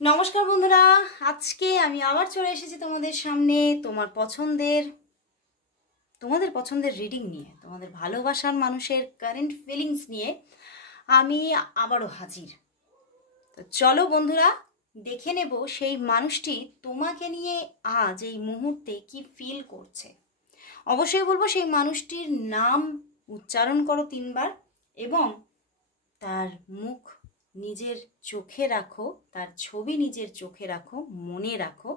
নমস্কার বন্ধুরা, আজকে আমি আবার চলে এসেছি তোমাদের সামনে তোমাদের পছন্দের রিডিং নিয়ে, তোমাদের ভালোবাসার মানুষের কারেন্ট ফিলিংস নিয়ে আমি আবারও হাজির। তো চলো বন্ধুরা, দেখে নেব সেই মানুষটি তোমাকে নিয়ে আজ এই মুহূর্তে কি ফিল করছে। অবশ্যই বলবো সেই মানুষটির নাম উচ্চারণ করো 3 বার এবং তার মুখ নিজের চোখে রাখো, তার ছবি নিজের চোখে রাখো, মনে রাখো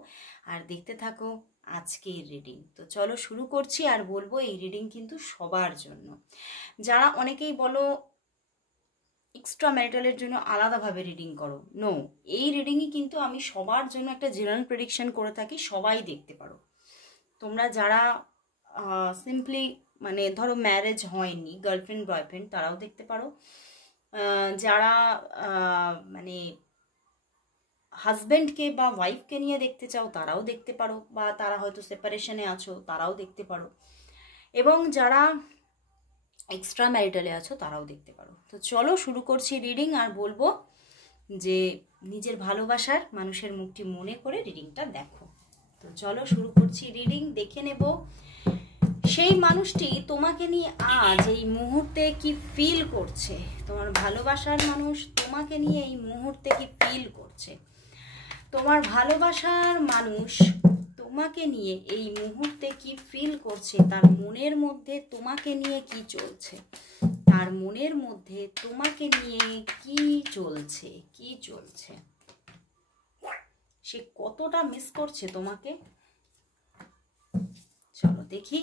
আর দেখতে থাকো আজকের রিডিং। তো চলো শুরু করছি। আর বলবো এই রিডিং কিন্তু সবার জন্য। যারা অনেকেই বলো এক্সট্রা ম্যারিটালের জন্য আলাদাভাবে রিডিং করো, নো, এই রিডিংই কিন্তু আমি সবার জন্য একটা জেনারেল প্রেডিকশন করে থাকি, সবাই দেখতে পারো। তোমরা যারা সিম্পলি মানে ধরো ম্যারেজ হয়নি, গার্লফ্রেন্ড বয়ফ্রেন্ড, তারাও দেখতে পারো। যারা মানে হাজব্যান্ডকে বা ওয়াইফকে নিয়ে দেখতে চাও তারাও দেখতে পারো, বা তারা হয়তো সেপারেশনে আছো তারাও দেখতে পারো, এবং যারা এক্সট্রা ম্যারিটালে আছো তারাও দেখতে পারো। তো চলো শুরু করছি রিডিং। আর বলবো যে নিজের ভালোবাসার মানুষের মুখটি মনে করে রিডিংটা দেখো। তো চলো শুরু করছি রিডিং। দেখে নেব সেই মানুষটি তোমাকে নিয়ে আজ এই মুহূর্তে কি ফিল করছে। তোমার ভালোবাসার মানুষ তোমাকে নিয়ে এই মুহূর্তে কি ফিল করছে। তোমার ভালোবাসার মানুষ তোমাকে নিয়ে এই মুহূর্তে কি ফিল করছে। তার মনের মধ্যে তোমাকে নিয়ে কি চলছে, তার মনের মধ্যে তোমাকে নিয়ে কি চলছে, কি চলছে, সে কতটা মিস করছে তোমাকে। চলো দেখি।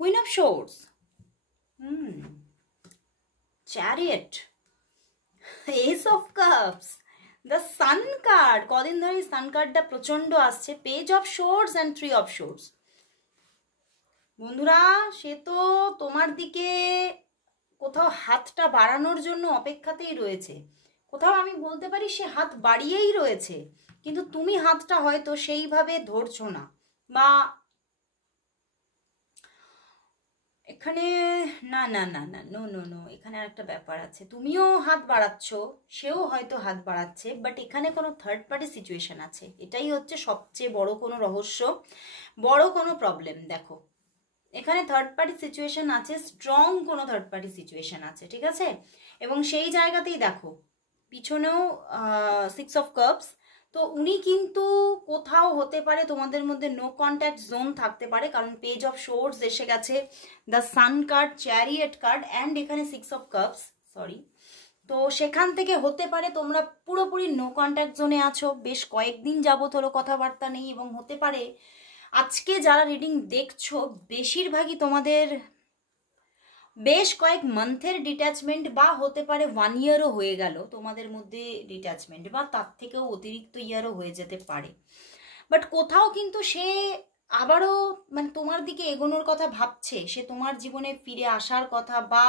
Queen of swords, chariot, S of cups, the sun card. কদিন ধরে সান কার্ডটা প্রচন্ড আসছে। Page of swords and 3 of swords. বন্ধুরা, সে তো তোমার দিকে কোথাও হাতটা বাড়ানোর জন্য অপেক্ষাতেই রয়েছে। কোথাও আমি বলতে পারি সে হাত বাড়িয়েই রয়েছে, কিন্তু তুমি হাতটা হয়তো সেইভাবে ধরছো না। বা এখানে না না না না, নো নো নো, এখানে একটা ব্যাপার আছে। তুমিও হাত বাড়াচ্ছ, সেও হয়তো হাত বাড়াচ্ছে, বাট এখানে কোনো থার্ড পার্টি সিচুয়েশন আছে। এটাই হচ্ছে সবচেয়ে বড় কোনো রহস্য, বড় কোনো প্রবলেম। দেখো, এখানে থার্ড পার্টি সিচুয়েশন আছে, স্ট্রং কোনো থার্ড পার্টি সিচুয়েশন আছে, ঠিক আছে। এবং সেই জায়গাতেই দেখো পিছনেও 6 অফ কাপস। তো উনি কিন্তু কোথাও হতে পারে তোমাদের মধ্যে নো কন্ট্যাক্ট জোন থাকতে পারে, কারণ পেজ অফ সোর্স এসে গেছে, the sun card, chariot card and এখানে 6 অফ কাপস, সরি। তো সেখান থেকে হতে পারে তোমরা পুরোপুরি নো কন্ট্যাক্ট জোনে আছো, বেশ কয়েকদিন যাবত হলো কথাবার্তা নেই। এবং হতে পারে আজকে যারা রিডিং দেখছো বেশিরভাগই তোমাদের বেশ কয়েক মান্থের ডিট্যাচমেন্ট, বা হতে পারে 1 ইয়ারও হয়ে গেল তোমাদের মধ্যে ডিট্যাচমেন্ট, বা তার থেকেও অতিরিক্ত ইয়ারও হয়ে যেতে পারে। বাট কোথাও কিন্তু সে আবারও মানে তোমার দিকে এগোনোর কথা ভাবছে, সে তোমার জীবনে ফিরে আসার কথা, বা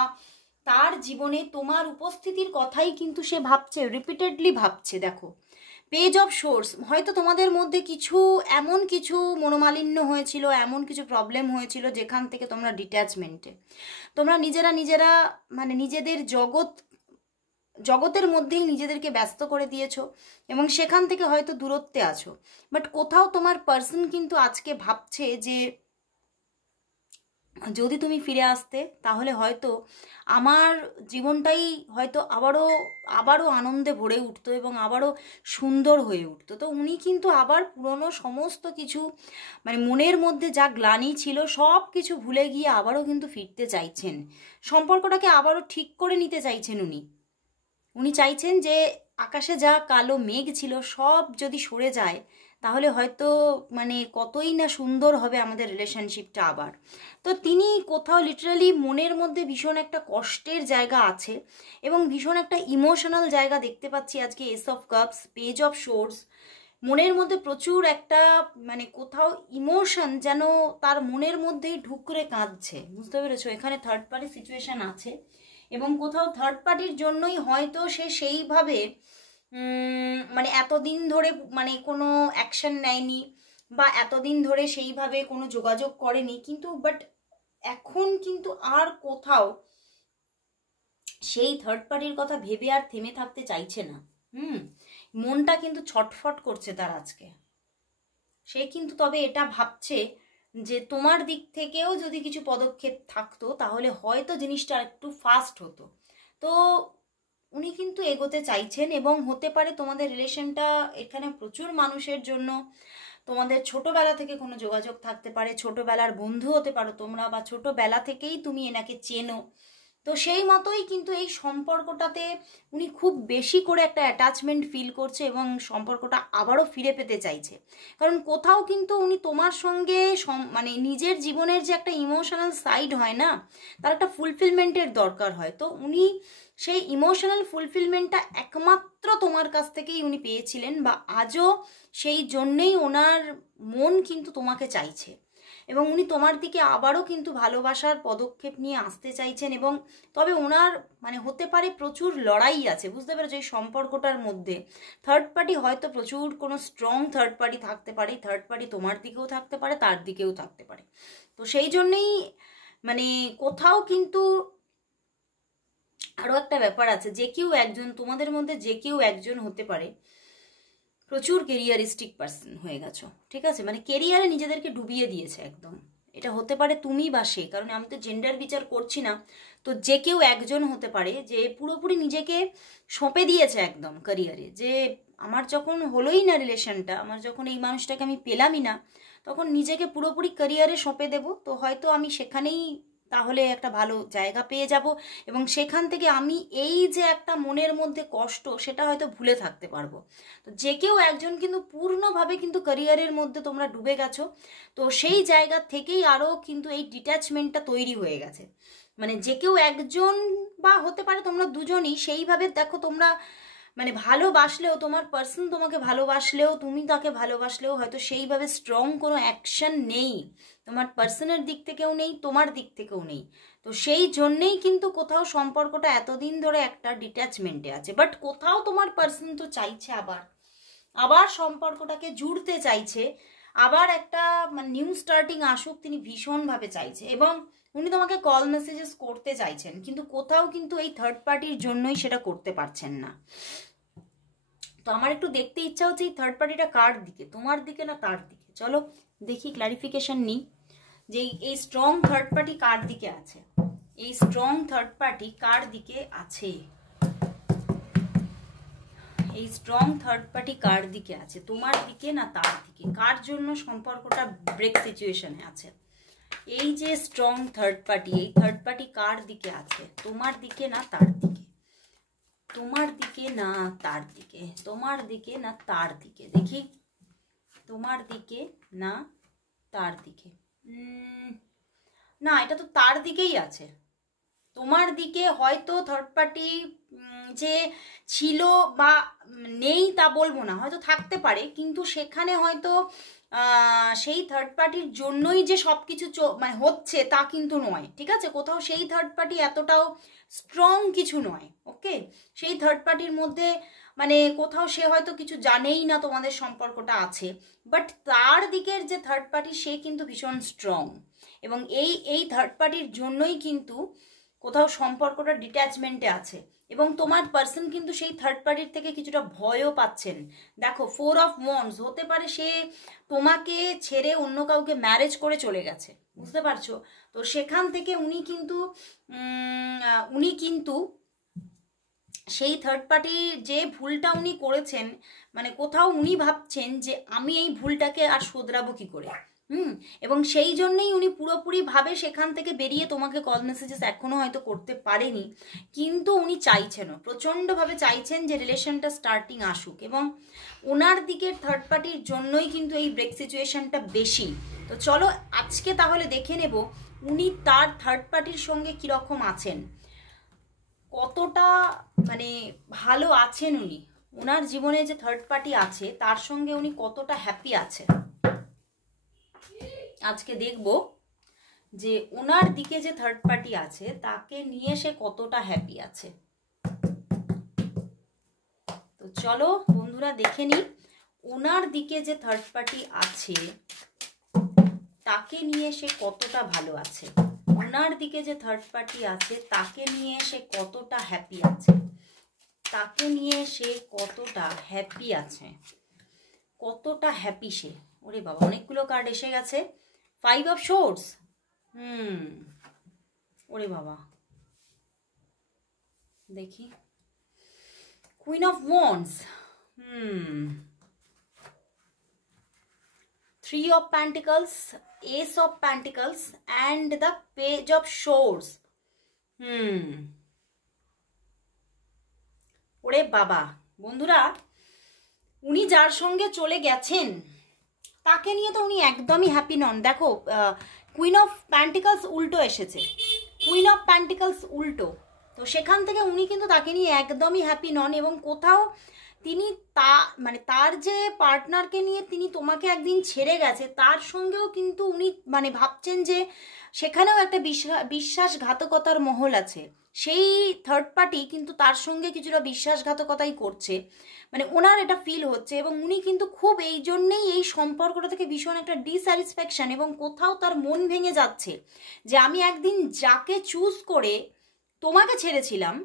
তার জীবনে তোমার উপস্থিতির কথাই কিন্তু সে ভাবছে, রিপিটেডলি ভাবছে। দেখো পেজ অফ সোর্স, হয়তো তোমাদের মধ্যে এমন কিছু মনোমালিন্য হয়েছিল, এমন কিছু প্রবলেম হয়েছিল যেখান থেকে তোমরা ডিট্যাচমেন্টে, তোমরা নিজেরা মানে নিজেদের জগতের মধ্যেই নিজেদেরকে ব্যস্ত করে দিয়েছো এবং সেখান থেকে হয়তো দূরত্বে আছো। বাট কোথাও তোমার পার্সন কিন্তু আজকে ভাবছে যে যদি তুমি ফিরে আসতে তাহলে হয়তো আমার জীবনটাই হয়তো আবারও আনন্দে ভরে উঠতো এবং আবারও সুন্দর হয়ে উঠতো। তো উনি কিন্তু আবার পুরনো সমস্ত কিছু মানে মনের মধ্যে যা গ্লানি ছিল সব কিছু ভুলে গিয়ে আবারও কিন্তু ফিরতে চাইছেন, সম্পর্কটাকে আবারও ঠিক করে নিতে চাইছেন। উনি চাইছেন যে আকাশে যা কালো মেঘ ছিল সব যদি সরে যায় তাহলে হয়তো মানে কতই না সুন্দর হবে আমাদের রিলেশনশিপটা আবার। তো তিনি কোথাও লিটারালি মনের মধ্যে ভীষণ একটা কষ্টের জায়গা আছে এবং ভীষণ একটা ইমোশনাল জায়গা দেখতে পাচ্ছি আজকে। S of cups, page of swords, মনের মধ্যে প্রচুর একটা মানে কোথাও ইমোশন যেন তার মনের মধ্যেই ঢুকরে কাঁদছে, বুঝতে পেরেছো। এখানে থার্ড পার্টি সিচুয়েশন আছে এবং কোথাও থার্ড পার্টির জন্যই হয়তো সে সেইভাবে মানে এতদিন ধরে মানে কোনো অ্যাকশন নেয়নি বা এতদিন ধরে সেইভাবে কোনো যোগাযোগ করেনি, কিন্তু বাট এখন কিন্তু আর কোথাও সেই থার্ড পার্টির কথা ভেবে আর থেমে থাকতে চাইছে না। মনটা কিন্তু ছটফট করছে তার আজকে। সে কিন্তু তবে এটা ভাবছে যে তোমার দিক থেকেও যদি কিছু পদক্ষেপ থাকতো তাহলে হয়তো জিনিসটা একটু ফাস্ট হতো। তো উনি কিন্তু এগোতে চাইছেন, এবং হতে পারে তোমাদের রিলেশনটা এখানে প্রচুর মানুষের জন্য তোমাদের ছোটবেলা থেকে কোনো যোগাযোগ থাকতে পারে, ছোটবেলার বন্ধু হতে পারো তোমরা, বা ছোটবেলা থেকেই তুমি এনাকে চেনো। তো সেই মতোই কিন্তু এই সম্পর্কটাতে উনি খুব বেশি করে একটা অ্যাটাচমেন্ট ফিল করছে এবং সম্পর্কটা আবারও ফিরে পেতে চাইছে। কারণ কোথাও কিন্তু উনি তোমার সঙ্গে মানে নিজের জীবনের যে একটা ইমোশনাল সাইড হয় না, তার একটা ফুলফিলমেন্টের দরকার হয়। তো উনি সেই ইমোশনাল ফুলফিলমেন্টটা একমাত্র তোমার কাছ থেকেই উনি পেয়েছিলেন, বা আজও সেই জন্যেই ওনার মন কিন্তু তোমাকে চাইছে, এবং উনি তোমার দিকে আবারও কিন্তু ভালোবাসার পদক্ষেপ নিয়ে আসতে চাইছেন। এবং তবে ওনার মানে হতে পারে প্রচুর লড়াই আছে, বুঝতে পেরেছো? এই সম্পর্কটার মধ্যে থার্ড পার্টি হয়তো প্রচুর কোনো স্ট্রং থার্ড পার্টি থাকতে পারে, থার্ড পার্টি তোমার দিকেও থাকতে পারে, তার দিকেও থাকতে পারে। তো সেই জন্যেই মানে কোথাও কিন্তু আরও একটা ব্যাপার আছে, যে কেউ একজন তোমাদের মধ্যে যে কেউ একজন হতে পারে প্রচুর কেরিয়ারিস্টিক পার্সন হয়ে গেছো, ঠিক আছে? মানে কেরিয়ারে নিজেদেরকে ডুবিয়ে দিয়েছে একদম। এটা হতে পারে তুমি বা সে, কারণ আমি তো জেন্ডার বিচার করছি না। তো যে কেউ একজন হতে পারে যে পুরোপুরি নিজেকে সঁপে দিয়েছে একদম ক্যারিয়ারে, যে আমার যখন হলোই না রিলেশনটা, আমার যখন এই মানুষটাকে আমি পেলামই না, তখন নিজেকে পুরোপুরি ক্যারিয়ারে সঁপে দেব। তো হয়তো আমি সেখানেই তাহলে একটা ভালো জায়গা পেয়ে যাব, এবং সেখান থেকে আমি এই যে একটা মনের মধ্যে কষ্ট, সেটা হয়তো ভুলে থাকতে পারবো। তো যে কেউ একজন কিন্তু পূর্ণভাবে কিন্তু ক্যারিয়ারের মধ্যে তোমরা ডুবে গেছো। তো সেই জায়গা থেকেই আরও কিন্তু এই ডিট্যাচমেন্টটা তৈরি হয়ে গেছে। মানে যে কেউ একজন, বা হতে পারে তোমরা দুজনই সেইভাবে দেখো, তোমরা মানে ভালোবাসলেও, তোমার পার্সন তোমাকে ভালোবাসলেও, তুমি তাকে ভালোবাসলেও হয়তো সেইভাবে স্ট্রং কোনো অ্যাকশন নেই, তোমার পার্সনের দিক থেকেও নেই, তোমার দিক থেকেও নেই। তো সেই জন্যেই কিন্তু কোথাও সম্পর্কটা এতদিন ধরে একটা ডিট্যাচমেন্টে আছে। বাট কোথাও তোমার পার্সন তো চাইছে আবার সম্পর্কটাকে জুড়তে চাইছে, আবার একটা মানে নিউ স্টার্টিং আসুক, তিনি ভীষণভাবে চাইছে, এবং উনি তোমাকে কল মেসেজেস করতে চাইছেন, কিন্তু কোথাও কিন্তু এই থার্ড পার্টির জন্যই সেটা করতে পারছেন না। তো আমার একটু দেখতে ইচ্ছা হচ্ছে এই থার্ড পার্টিটা কার দিকে, তোমার দিকে না তার দিকে। চলো দেখি, ক্লারিফিকেশন নিই যে এই স্ট্রং থার্ড পার্টি কার দিকে আছে। এই স্ট্রং থার্ড পার্টি কার দিকে আছে, এই স্ট্রং থার্ড পার্টি কার দিকে আছে, তোমার দিকে না তার দিকে? কার জন্য সম্পর্কটা ব্রেক সিচুয়েশনে আছে? এই যে স্ট্রং থার্ড পার্টি, এই থার্ড পার্টি কার দিকে আছে, তোমার দিকে না তার দিকে? তোমার দিকে না তার দিকে? তোমার দিকে না তার দিকে? দেখি, তোমার দিকে না তার দিকে? না, এটা তো তার দিকেই আছে। তোমার দিকে হয়তো থার্ড পার্টি যে ছিল বা নেই তা বলবো না, হয়তো থাকতে পারে, কিন্তু সেখানে হয়তো সেই থার্ড পার্টির জন্যই যে সব কিছু মানে হচ্ছে তা কিন্তু নয়, ঠিক আছে? কোথাও সেই থার্ড পার্টি এতটাও স্ট্রং কিছু নয়, ওকে? সেই থার্ড পার্টির মধ্যে মানে কোথাও সে হয়তো কিছু জানেই না তোমাদের সম্পর্কটা আছে, বাট তার দিকের যে থার্ড পার্টি সে কিন্তু ভীষণ স্ট্রং, এবং এই থার্ড পার্টির জন্যই কিন্তু কোথাও সম্পর্কটা ডিট্যাচমেন্টে আছে, এবং তোমার পার্সন কিন্তু সেই থার্ড পার্টির থেকে কিছুটা ভয়ও পাচ্ছেন। দেখো, 4 অফ ওয়ান্ডস, হতে পারে সে তোমাকে ছেড়ে অন্য কাউকে ম্যারেজ করে চলে গেছে, বুঝতে পারছো? তো সেখান থেকে উনি কিন্তু সেই থার্ড পার্টির যে ভুলটা উনি করেছেন, মানে কোথাও উনি ভাবছেন যে আমি এই ভুলটাকে আর শোধরাবো কি করে। এবং সেই জন্যই উনি পুরোপুরিভাবে সেখান থেকে বেরিয়ে তোমাকে কল মেসেজেস এখনো হয়তো করতে পারেনি, কিন্তু উনি চাইছেনও, প্রচণ্ডভাবে চাইছেন যে রিলেশনটা স্টার্টিং আসুক, এবং ওনার দিকের থার্ড পার্টির জন্যই কিন্তু এই ব্রেক সিচুয়েশনটা বেশি। তো চলো আজকে তাহলে দেখে নেব উনি তার থার্ড পার্টির সঙ্গে কীরকম আছেন, কতটা মানে ভালো আছেন উনি, ওনার জীবনে যে থার্ড পার্টি আছে তার সঙ্গে উনি কতটা হ্যাপি আছে। আজকে দেখব যে ওনার দিকে যে থার্ড পার্টি আছে তাকে নিয়ে সে কতটা হ্যাপি আছে। তো চলো বন্ধুরা দেখে নি ওনার দিকে যে থার্ড পার্টি আছে তাকে নিয়ে সে কতটা ভালো আছে, ওনার দিকে যে থার্ড পার্টি আছে তাকে নিয়ে সে কতটা হ্যাপি আছে। তাকে নিয়ে সে কতটা হ্যাপি আছে, কতটা হ্যাপি সে। ওরে বাবা, অনেকগুলো কার্ড এসে গেছে। 5 অফ সোর্স। ওরে বাবা, দেখি। Queen of wands, 3 of Pentacles, Ace of Pentacles and the Page of Swords. ওরে বাবা বন্ধুরা, উনি যার সঙ্গে চলে গেছেন তাকে নিয়ে তো উনি একদমই হ্যাপি নন। দেখো, কুইন অফ প্যান্টিকলস উল্টো এসেছে, কুইন অফ প্যান্টিকলস উল্টো। তো সেখান থেকে উনি কিন্তু তাকে নিয়ে একদমই হ্যাপি নন, এবং কোথাও তিনি মানে তার যে পার্টনারকে নিয়ে তিনি তোমাকে একদিন ছেড়ে গেছে, তার সঙ্গেও কিন্তু উনি মানে ভাবছেন যে সেখানেও একটা বিশ্বাসঘাতকতার মহল আছে। সেই থার্ড পার্টি কিন্তু তার সঙ্গে কিছুটা বিশ্বাসঘাতকতাই করছে, মানে ওনার এটা ফিল হচ্ছে, এবং উনি কিন্তু খুব এই জন্যেই এই সম্পর্কটা থেকে ভীষণ একটা ডিস্যাটিসফ্যাকশন, এবং কোথাও তার মন ভেঙে যাচ্ছে যে আমি একদিন যাকে চুজ করে তোমাকে ছেড়েছিলাম,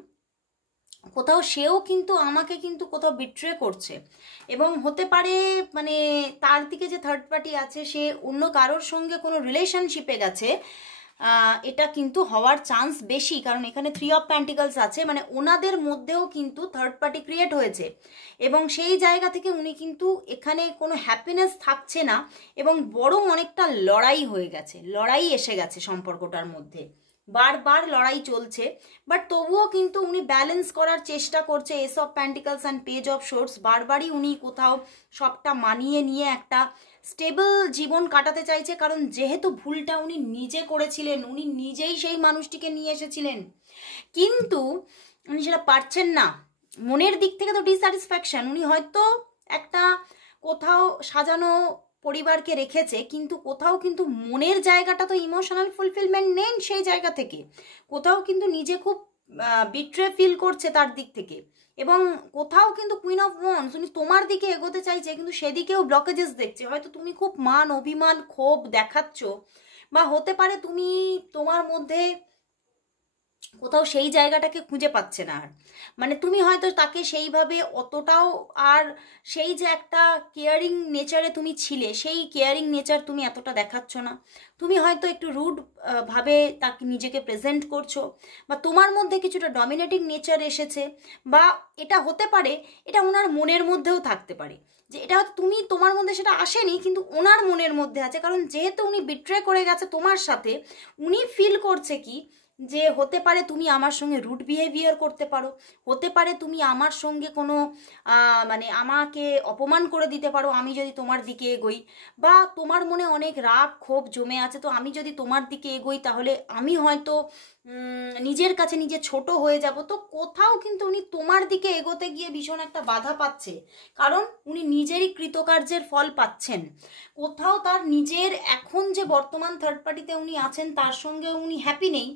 কোথাও সেও কিন্তু আমাকে কিন্তু কোথাও বিট্রে করছে। এবং হতে পারে মানে তার দিকে যে থার্ড পার্টি আছে সে অন্য কারোর সঙ্গে কোনো রিলেশনশিপে গেছে, এটা কিন্তু হওয়ার চান্স বেশি, কারণ এখানে 3 অফ প্যান্টিকলস আছে, মানে ওনাদের মধ্যেও কিন্তু থার্ড পার্টি ক্রিয়েট হয়েছে, এবং সেই জায়গা থেকে উনি কিন্তু এখানে কোনো হ্যাপিনেস থাকছে না, এবং বরং অনেকটা লড়াই হয়ে গেছে, লড়াই এসে গেছে সম্পর্কটার মধ্যে, বারবার লড়াই চলছে। বাট তবুও কিন্তু উনি ব্যালেন্স করার চেষ্টা করছে। S of pentacles and page of swords, বারবারই উনি কোথাও সবটা মানিয়ে নিয়ে একটা স্টেবল জীবন কাটাতে চাইছে, কারণ যেহেতু ভুলটা উনি নিজে করেছিলেন, উনি নিজেই সেই মানুষটিকে নিয়ে এসেছিলেন, কিন্তু উনি সেটা পারছেন না। মনের দিক থেকে তো ডিস্যাটিসফ্যাকশন, উনি হয়তো একটা কোথাও সাজানো পরিবারকে রেখেছে, কিন্তু কোথাও কিন্তু মনের জায়গাটা তো ইমোশনাল ফুলফিলমেন্ট নেন সেই জায়গা থেকে, কোথাও কিন্তু নিজে খুব বিট্রে ফিল করছে তার দিক থেকে, এবং কোথাও কিন্তু কুইন অফ ওয়ান্ডস উনি তোমার দিকে এগোতে চাইছে, কিন্তু সেদিকেও ব্লকেজেস দেখছে। হয়তো তুমি খুব মান অভিমান ক্ষোভ দেখাচ্ছ, বা হতে পারে তুমি তোমার মধ্যে কোথাও সেই জায়গাটাকে খুঁজে পাচ্ছে না আর, মানে তুমি হয়তো তাকে সেইভাবে অতটাও আর সেই যে একটা কেয়ারিং নেচারে তুমি ছিলে, সেই কেয়ারিং নেচার তুমি এতটা দেখাচ্ছ না, তুমি হয়তো একটু রুড ভাবে তাকে নিজেকে প্রেজেন্ট করছো, বা তোমার মধ্যে কিছুটা ডমিনেটিং নেচার এসেছে, বা এটা হতে পারে এটা ওনার মনের মধ্যেও থাকতে পারে যে এটা হয়তো তুমি তোমার মধ্যে সেটা আসেনি, কিন্তু ওনার মনের মধ্যে আছে, কারণ যেহেতু উনি বিট্রে করে গেছে তোমার সাথে, উনি ফিল করছে কি যে হতে পারে তুমি আমার সঙ্গে রুড বিহেভিয়ার করতে পারো, হতে পারে তুমি আমার সঙ্গে কোনো মানে আমাকে অপমান করে দিতে পারো আমি যদি তোমার দিকে এগোই, বা তোমার মনে অনেক রাগ ক্ষোভ জমে আছে, তো আমি যদি তোমার দিকে এগোই তাহলে আমি হয়তো নিজের কাছে নিজে ছোট হয়ে যাব। তো কোথাও কিন্তু উনি তোমার দিকে এগোতে গিয়ে ভীষণ একটা বাধা পাচ্ছে, কারণ উনি নিজেরই কৃতকার্যের ফল পাচ্ছেন। কোথাও তার নিজের এখন যে বর্তমান থার্ড পার্টিতে উনি আছেন তার সঙ্গে উনি হ্যাপি নেই,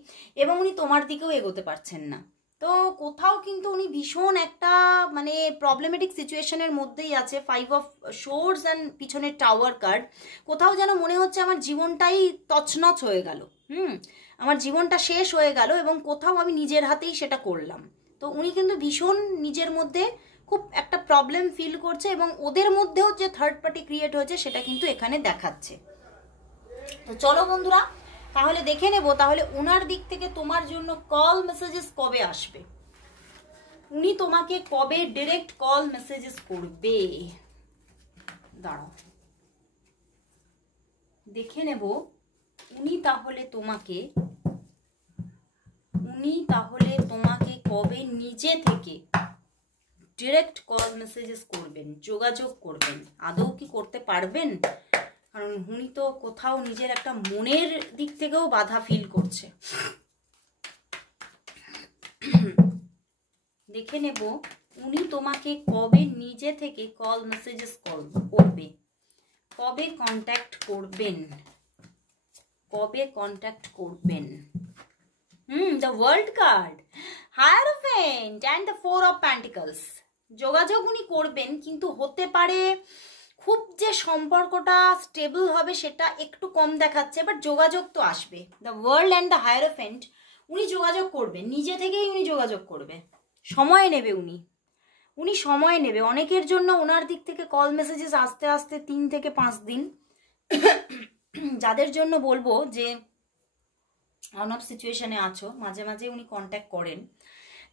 এবং উনি তোমার দিকেও এগোতে পারছেন না। তো কোথাও কিন্তু উনি ভীষণ একটা মানে প্রবলেমেটিক সিচুয়েশনের মধ্যেই আছে। 5 অফ সোর্স অ্যান্ড পিছনের টাওয়ার কার্ড, কোথাও যেন মনে হচ্ছে আমার জীবনটাই তছনছ হয়ে গেল, আমার জীবনটা শেষ হয়ে গেল, এবং কোথাও আমি নিজের হাতেই সেটা করলাম। তো উনি কিন্তু ভীষণ নিজের মধ্যে খুব একটা প্রবলেম ফিল করছে, এবং ওদের মধ্যেও যে থার্ড পার্টি ক্রিয়েট হয়েছে সেটা কিন্তু এখানে দেখাচ্ছে। তো চলো বন্ধুরা, তাহলে দেখে নেব তাহলে ওনার দিক থেকে তোমার জন্য কল মেসেজেস কবে আসবে, উনি তোমাকে কবে ডাইরেক্ট কল মেসেজেস করবে। দাঁড়াও দেখে নেব উনি তাহলে তোমাকে কবে নিজে থেকে ডাইরেক্ট কল মেসেজেস করবেন, যোগাযোগ করবেন। আদৌ কি করতে পারবেন? কারণ উনি তো কোথাও নিজের একটা মনের দিক থেকেও বাধা ফিল করছে। দেখে নেব উনি তোমাকে কবে নিজে থেকে কল মেসেজেস করবে, কবে কন্ট্যাক্ট করবেন, কবে কন্ট্যাক্ট করবেন। The world card, hierophant and the 4 of pentacles. যোগাযোগ উনি করবেন, কিন্তু হতে পারে খুব যে সম্পর্কটা স্টেবল হবে সেটা একটু কম দেখাচ্ছে, বাট যোগাযোগ তো আসবে। The world and the hierophant, উনি যোগাযোগ করবেন, নিজে থেকেই উনি যোগাযোগ করবে, সময় নেবে উনি, উনি সময় নেবে। অনেকের জন্য ওনার দিক থেকে কল মেসেজেস আস্তে আস্তে 3 থেকে 5 দিন। যাদের জন্য বলবো যে অন অফ সিচুয়েশনে আছো, মাঝে মাঝে উনি কন্ট্যাক্ট করেন,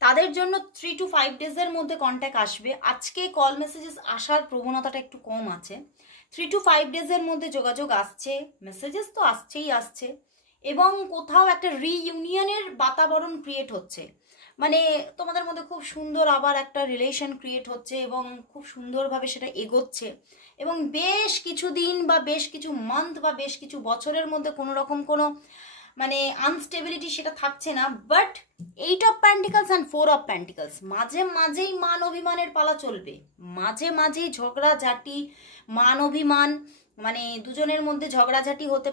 তাদের জন্য 3 to 5 ডেজের মধ্যে কন্ট্যাক্ট আসবে। আজকে কল মেসেজেস আসার প্রবণতাটা একটু কম আছে। 3 to 5 ডেজের মধ্যে যোগাযোগ আসছে, মেসেজেস তো আসছে, এবং কোথাও একটা রিইউনিয়নের বাতাবরণ ক্রিয়েট হচ্ছে। মানে তোমাদের মধ্যে খুব সুন্দর আবার একটা রিলেশন ক্রিয়েট হচ্ছে এবং খুব সুন্দরভাবে সেটা এগোচ্ছে, এবং বেশ কিছু দিন বা বেশ কিছু মান্থ বা বেশ কিছু বছরের মধ্যে কোনো রকম কোনো মানে আনস্টেবিলিটি সেটা থাকছে না। But 8 of pentacles and 4 of pentacles, মাঝে মাঝেই মান অভিমানের পালা চলবে, মাঝে মাঝেই ঝগড়াঝাটি, মান অভিমান, মানে দুজনের মধ্যে ঝগড়াঝাটি হতে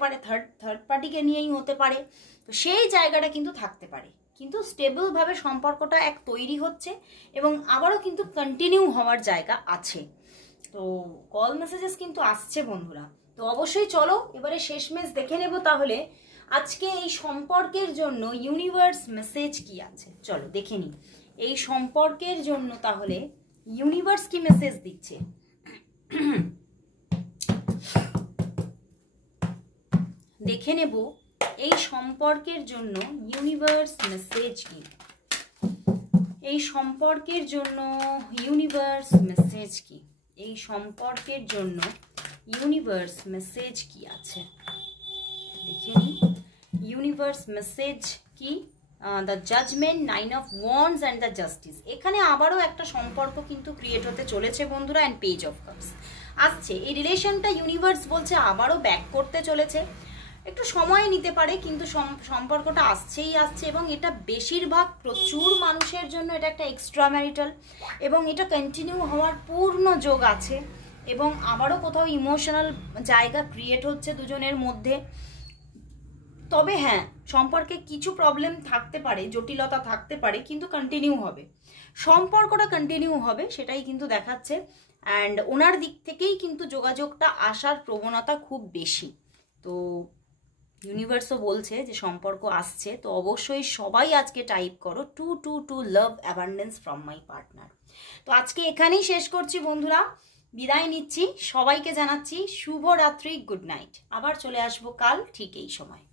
পারে থার্ড পার্টিকে নিয়েই হতে পারে। তো সেই জায়গাটা কিন্তু থাকতে পারে, কিন্তু স্টেবলভাবে সম্পর্কটা এক তৈরি হচ্ছে এবং আবারও কিন্তু কন্টিনিউ হওয়ার জায়গা আছে। তো কল মেসেজেস কিন্তু আসছে বন্ধুরা। তো অবশ্যই চলো এবারে শেষমেশ দেখে নেব তাহলে আজকে এই সম্পর্কের জন্য ইউনিভার্স মেসেজ কি আছে। চলো দেখে নিই এই সম্পর্কের জন্য তাহলে ইউনিভার্স কি মেসেজ দিচ্ছে। দেখে নেব এই সম্পর্কের জন্য ইউনিভার্স মেসেজ কি, এই সম্পর্কের জন্য ইউনিভার্স মেসেজ কি, এই সম্পর্কের জন্য ইউনিভার্স মেসেজ কি আছে দেখে নিই। ইউনিভার্স মেসেজ কি, the judgement, 9 of wands and the justice. এখানে আবারও একটা সম্পর্ক কিন্তু ক্রিয়েট হতে চলেছে বন্ধুরা, অ্যান্ড পেজ অফ কাপস আসছে। এই রিলেশনটা ইউনিভার্স বলছে আবারও ব্যাক করতে চলেছে, একটু সময় নিতে পারে কিন্তু সম্পর্কটা আসছে এবং এটা বেশিরভাগ প্রচুর মানুষের জন্য এটা একটা এক্সট্রা ম্যারিটাল, এবং এটা কন্টিনিউ হওয়ার পূর্ণ যোগ আছে। এবং আবারও কোথাও ইমোশনাল জায়গা ক্রিয়েট হচ্ছে দুজনের মধ্যে। তবে হ্যাঁ, সম্পর্কে কিছু প্রবলেম থাকতে পারে, জটিলতা থাকতে পারে, কিন্তু কন্টিনিউ হবে, সম্পর্কটা কন্টিনিউ হবে, সেটাই কিন্তু দেখাচ্ছে। অ্যান্ড ওনার দিক থেকেই কিন্তু যোগাযোগটা আসার প্রবণতা খুব বেশি। তো ইউনিভার্সও বলছে যে সম্পর্ক আসছে। তো অবশ্যই সবাই আজকে টাইপ করো to love abundance from my partner. তো আজকে এখানেই শেষ করছি বন্ধুরা, বিদায় নিচ্ছি, সবাইকে জানাচ্ছি শুভরাত্রি, গুড নাইট। আবার চলে আসবো কাল ঠিক এই সময়।